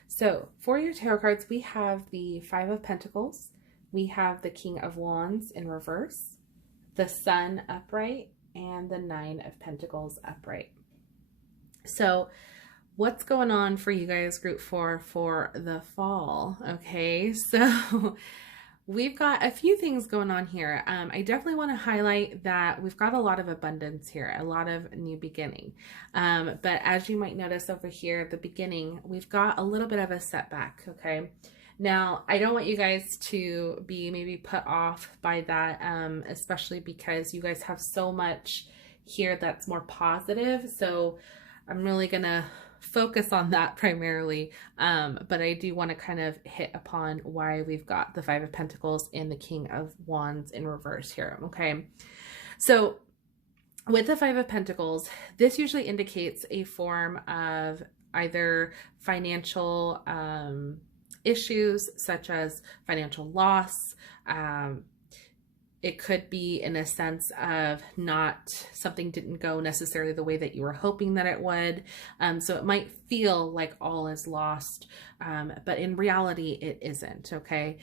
so for your tarot cards, we have the 5 of Pentacles, we have the King of Wands in reverse, the Sun upright, and the 9 of Pentacles upright. So what's going on for you guys, group 4, for the fall? Okay, so we've got a few things going on here. I definitely want to highlight that we've got a lot of abundance here, a lot of new beginning. But as you might notice over here at the beginning, we've got a little bit of a setback. Okay, now I don't want you guys to be maybe put off by that, especially because you guys have so much here that's more positive. So I'm really gonna focus on that primarily, but I do want to kind of hit upon why we've got the 5 of Pentacles and the King of Wands in reverse here. Okay, so with the 5 of Pentacles, this usually indicates a form of either financial issues, such as financial loss. It could be in a sense of not, something didn't go necessarily the way that you were hoping that it would. So it might feel like all is lost, but in reality it isn't. Okay.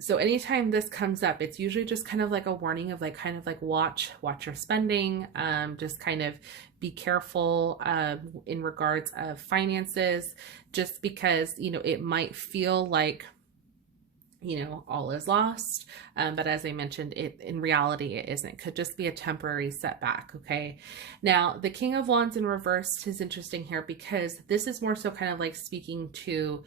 So anytime this comes up, it's usually just kind of like a warning of like, kind of like watch your spending, just kind of be careful in regards of finances, just because, you know, it might feel like, you know, all is lost. But as I mentioned, in reality, it isn't. It could just be a temporary setback. Okay. Now, the King of Wands in reverse is interesting here because this is more so kind of like speaking to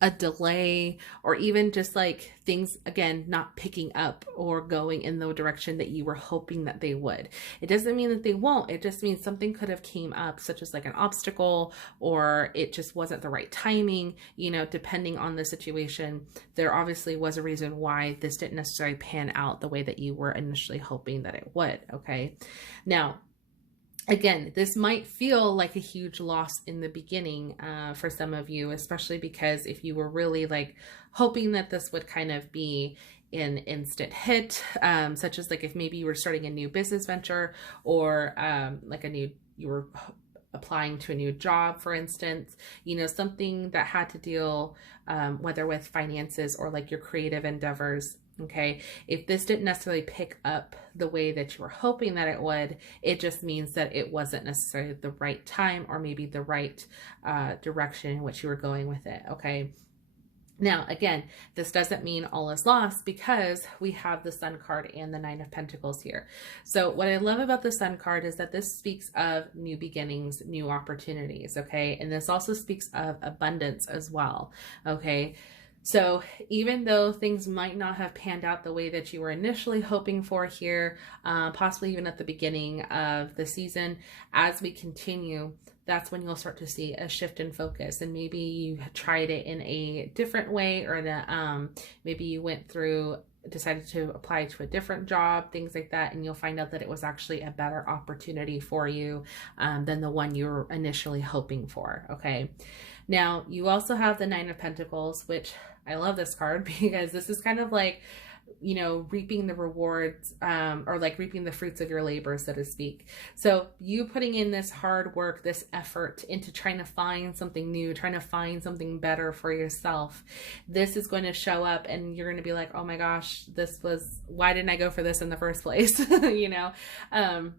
a delay, or even just like things, again, not picking up or going in the direction that you were hoping that they would. It doesn't mean that they won't. It just means something could have came up, such as like an obstacle, or it just wasn't the right timing, you know, depending on the situation. There obviously was a reason why this didn't necessarily pan out the way that you were initially hoping that it would. Okay. Now, again, this might feel like a huge loss in the beginning for some of you, especially because if you were really like hoping that this would kind of be an instant hit, such as like if maybe you were starting a new business venture, or like you were applying to a new job, for instance, you know, something that had to deal, whether with finances or like your creative endeavors. Okay. If this didn't necessarily pick up the way that you were hoping that it would, it just means that it wasn't necessarily the right time or maybe the right direction in which you were going with it. Okay. Now, again, this doesn't mean all is lost because we have the Sun card and the Nine of Pentacles here. So what I love about the Sun card is that this speaks of new beginnings, new opportunities, okay? And this also speaks of abundance as well, okay? So even though things might not have panned out the way that you were initially hoping for here, possibly even at the beginning of the season, as we continue, that's when you'll start to see a shift in focus. And maybe you tried it in a different way, or that maybe you went through, decided to apply to a different job, things like that, and you'll find out that it was actually a better opportunity for you than the one you were initially hoping for, okay? Now, you also have the Nine of Pentacles, which I love this card because this is kind of like, you know, reaping the rewards, or like reaping the fruits of your labor, so to speak. So you putting in this hard work, this effort into trying to find something new, trying to find something better for yourself, this is going to show up and you're going to be like, oh my gosh, why didn't I go for this in the first place? You know,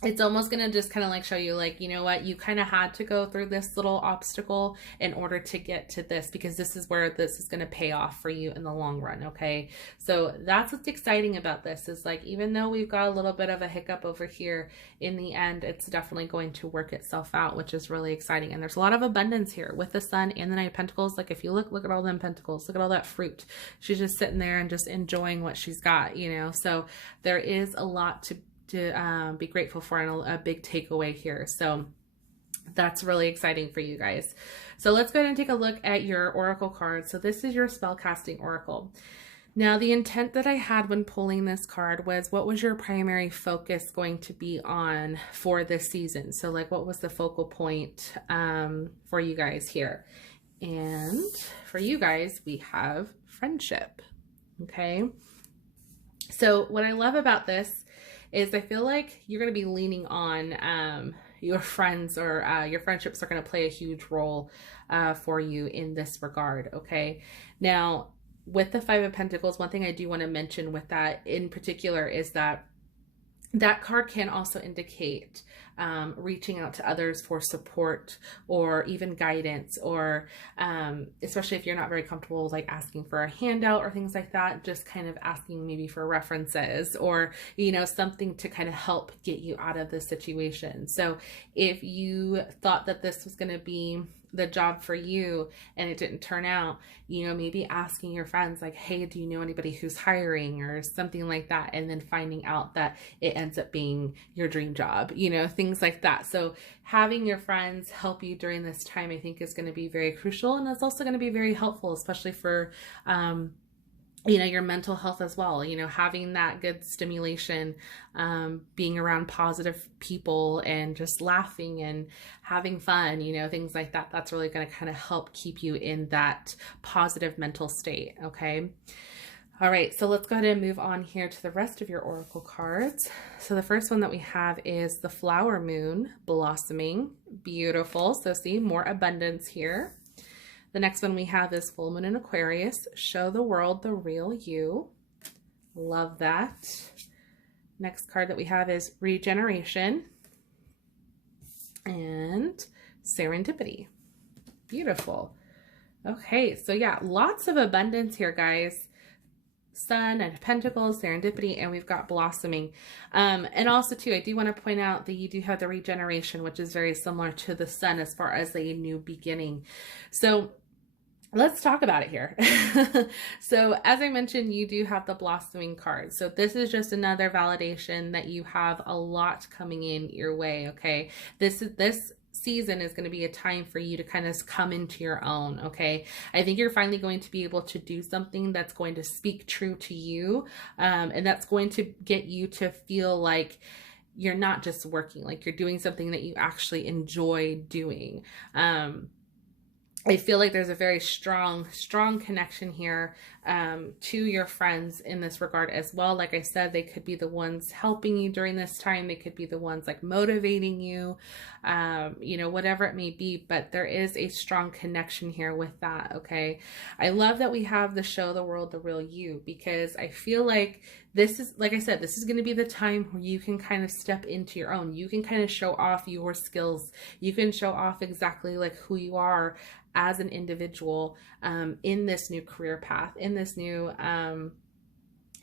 it's almost going to just kind of like show you like, you know what, you kind of had to go through this little obstacle in order to get to this, because this is where this is going to pay off for you in the long run. Okay. So that's what's exciting about this, is like, even though we've got a little bit of a hiccup over here, in the end, it's definitely going to work itself out, which is really exciting. And there's a lot of abundance here with the Sun and the Nine of Pentacles. Like if you look at all them pentacles, look at all that fruit. She's just sitting there and just enjoying what she's got, you know? So there is a lot to be grateful for, and a big takeaway here. So that's really exciting for you guys. So let's go ahead and take a look at your oracle cards. So this is your spellcasting oracle. Now, the intent that I had when pulling this card was, what was your primary focus going to be on for this season? So like, what was the focal point for you guys here? And for you guys, we have friendship. Okay. So what I love about this is I feel like you're going to be leaning on your friends, or your friendships are going to play a huge role for you in this regard. Okay. Now, with the Five of Pentacles, one thing I do want to mention with that in particular is that that card can also indicate reaching out to others for support or even guidance, or especially if you're not very comfortable like asking for a handout or things like that, just kind of asking maybe for references, or, you know, something to kind of help get you out of this situation. So if you thought that this was going to be the job for you and it didn't turn out, you know, maybe asking your friends like, hey, do you know anybody who's hiring, or something like that, and then finding out that it ends up being your dream job, you know, things like that. So having your friends help you during this time, I think, is going to be very crucial, and it's also going to be very helpful, especially for you know, your mental health as well. You know, having that good stimulation, being around positive people and just laughing and having fun, you know, things like that. That's really going to kind of help keep you in that positive mental state. Okay. All right. So let's go ahead and move on here to the rest of your oracle cards. So the first one that we have is the flower moon blossoming. Beautiful. So see, more abundance here. The next one we have is full moon in Aquarius. Show the world the real you. Love that. Next card that we have is regeneration and serendipity. Beautiful. Okay, so yeah, lots of abundance here, guys. Sun and Pentacles, serendipity, and we've got blossoming. And also too, I do want to point out that you do have the regeneration, which is very similar to the Sun as far as a new beginning. So let's talk about it here. So as I mentioned, you do have the blossoming card. So this is just another validation that you have a lot coming in your way. Okay. This season is going to be a time for you to kind of come into your own. Okay. I think you're finally going to be able to do something that's going to speak true to you. And that's going to get you to feel like you're not just working, like you're doing something that you actually enjoy doing. I feel like there's a very strong connection here to your friends in this regard as well. Like I said, they could be the ones helping you during this time. They could be the ones like motivating you, you know, whatever it may be. But there is a strong connection here with that, okay? I love that we have the Show the World the Real You, because I feel like this is, like I said, this is going to be the time where you can kind of step into your own. You can kind of show off your skills. You can show off exactly like who you are as an individual in this new career path, in this new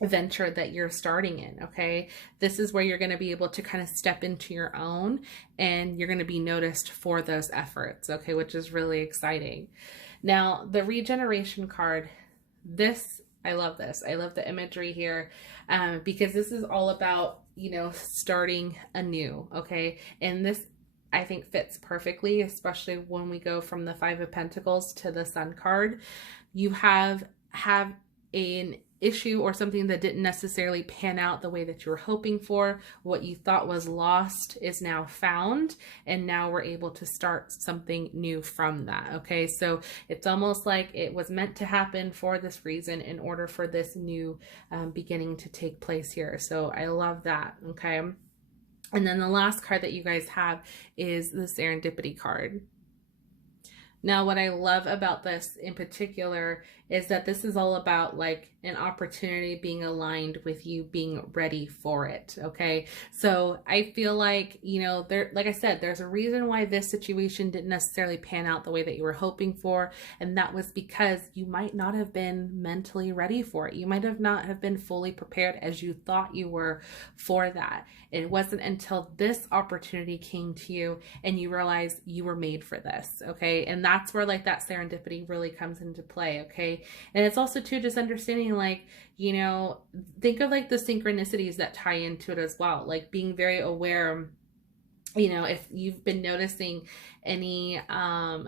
venture that you're starting in, okay? This is where you're going to be able to kind of step into your own, and you're going to be noticed for those efforts, okay, which is really exciting. Now, the regeneration card, this, I love this. I love the imagery here because this is all about, you know, starting anew, okay? And this, I think, fits perfectly, especially when we go from the Five of Pentacles to the Sun card. You have an issue or something that didn't necessarily pan out the way that you were hoping for. What you thought was lost is now found, and now we're able to start something new from that, okay? So it's almost like it was meant to happen for this reason in order for this new beginning to take place here. So I love that, okay? And then the last card that you guys have is the Serendipity card. Now, what I love about this in particular is that this is all about like an opportunity being aligned with you being ready for it, okay? So I feel like, you know, there, like I said, there's a reason why this situation didn't necessarily pan out the way that you were hoping for, and that was because you might not have been mentally ready for it. You might have not have been fully prepared as you thought you were for that. It wasn't until this opportunity came to you and you realized you were made for this, okay? And that's where like that serendipity really comes into play, okay? And it's also too just understanding like, you know, think of like the synchronicities that tie into it as well, like being very aware. You know, if you've been noticing any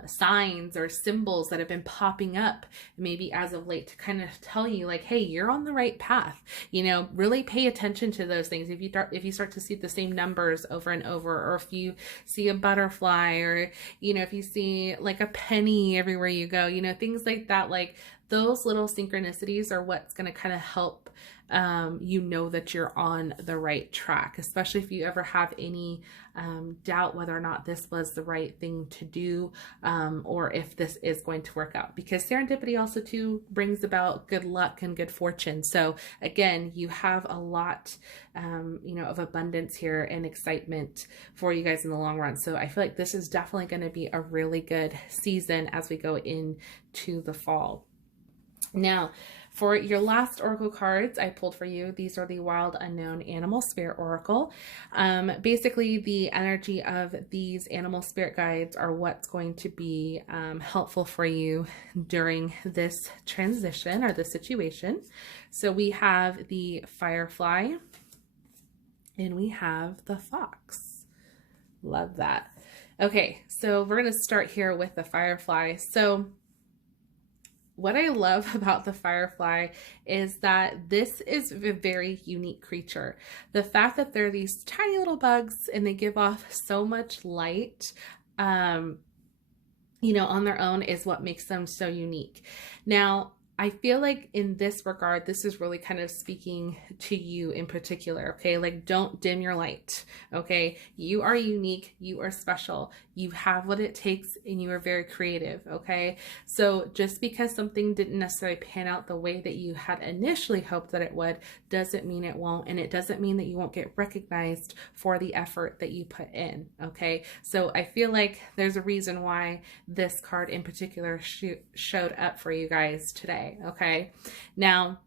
signs or symbols that have been popping up maybe as of late to kind of tell you like, hey, you're on the right path, you know, really pay attention to those things. If you start to see the same numbers over and over, or if you see a butterfly, or, you know, if you see like a penny everywhere you go, you know, things like that, like those little synchronicities are what's going to kind of help you know that you're on the right track, especially if you ever have any doubt whether or not this was the right thing to do, or if this is going to work out, because serendipity also too brings about good luck and good fortune. So again, you have a lot, you know, of abundance here and excitement for you guys in the long run. So I feel like this is definitely going to be a really good season as we go into the fall. Now, for your last oracle cards I pulled for you, these are the Wild Unknown Animal Spirit Oracle. Basically, the energy of these animal spirit guides are what's going to be helpful for you during this transition or this situation. So we have the Firefly and we have the Fox. Love that. Okay, so we're going to start here with the Firefly. So what I love about the Firefly is that this is a very unique creature. The fact that they're these tiny little bugs and they give off so much light, you know, on their own is what makes them so unique. Now, I feel like in this regard, this is really kind of speaking to you in particular, okay? Like, don't dim your light, okay? You are unique, you are special, you have what it takes, and you are very creative, okay? So just because something didn't necessarily pan out the way that you had initially hoped that it would, doesn't mean it won't, and it doesn't mean that you won't get recognized for the effort that you put in, okay? So I feel like there's a reason why this card in particular showed up for you guys today. Okay, now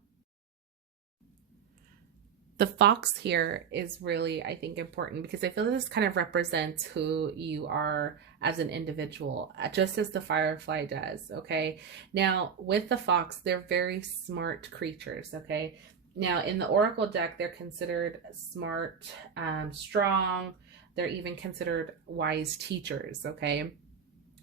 the fox here is really, I think, important because I feel this kind of represents who you are as an individual, just as the Firefly does. Okay, now with the fox, they're very smart creatures. Okay, now in the oracle deck, they're considered smart, strong. They're even considered wise teachers. Okay,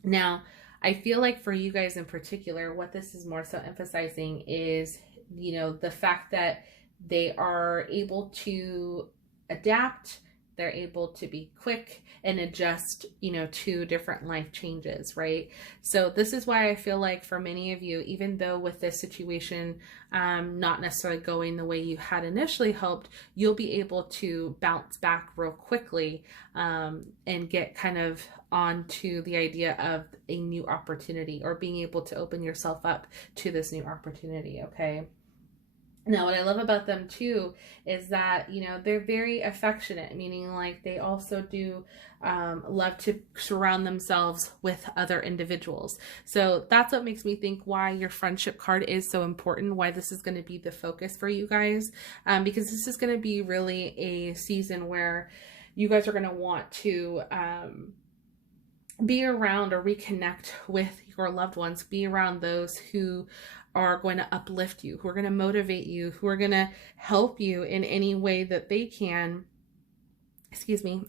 now I feel like for you guys in particular, what this is more so emphasizing is, you know, the fact that they are able to adapt, They're able to be quick and adjust, you know, to different life changes, right? So this is why I feel like for many of you, even though with this situation not necessarily going the way you had initially hoped, you'll be able to bounce back real quickly and get kind of onto the idea of a new opportunity, or being able to open yourself up to this new opportunity, okay? Now, what I love about them too is that, you know, they're very affectionate, meaning like they also do love to surround themselves with other individuals. So that's what makes me think why your friendship card is so important, why this is going to be the focus for you guys, because this is going to be really a season where you guys are going to want to be around or reconnect with your loved ones, be around those who are going to uplift you, who are going to motivate you, who are going to help you in any way that they can, excuse me,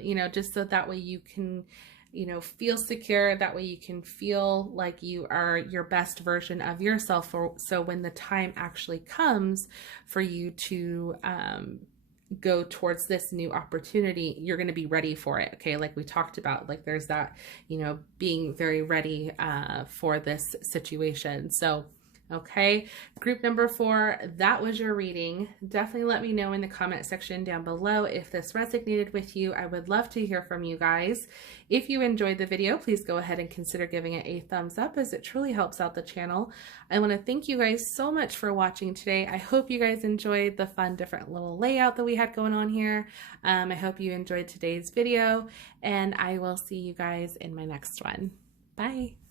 you know, just so that way you can, you know, feel secure. That way you can feel like you are your best version of yourself. So when the time actually comes for you to, go towards this new opportunity, you're going to be ready for it. Okay. Like we talked about, like there's that, you know, being very ready for this situation. So, okay. Group number 4, that was your reading. Definitely let me know in the comment section down below if this resonated with you. I would love to hear from you guys. If you enjoyed the video, please go ahead and consider giving it a thumbs up, as it truly helps out the channel. I want to thank you guys so much for watching today. I hope you guys enjoyed the fun different little layout that we had going on here. I hope you enjoyed today's video, and I will see you guys in my next one. Bye.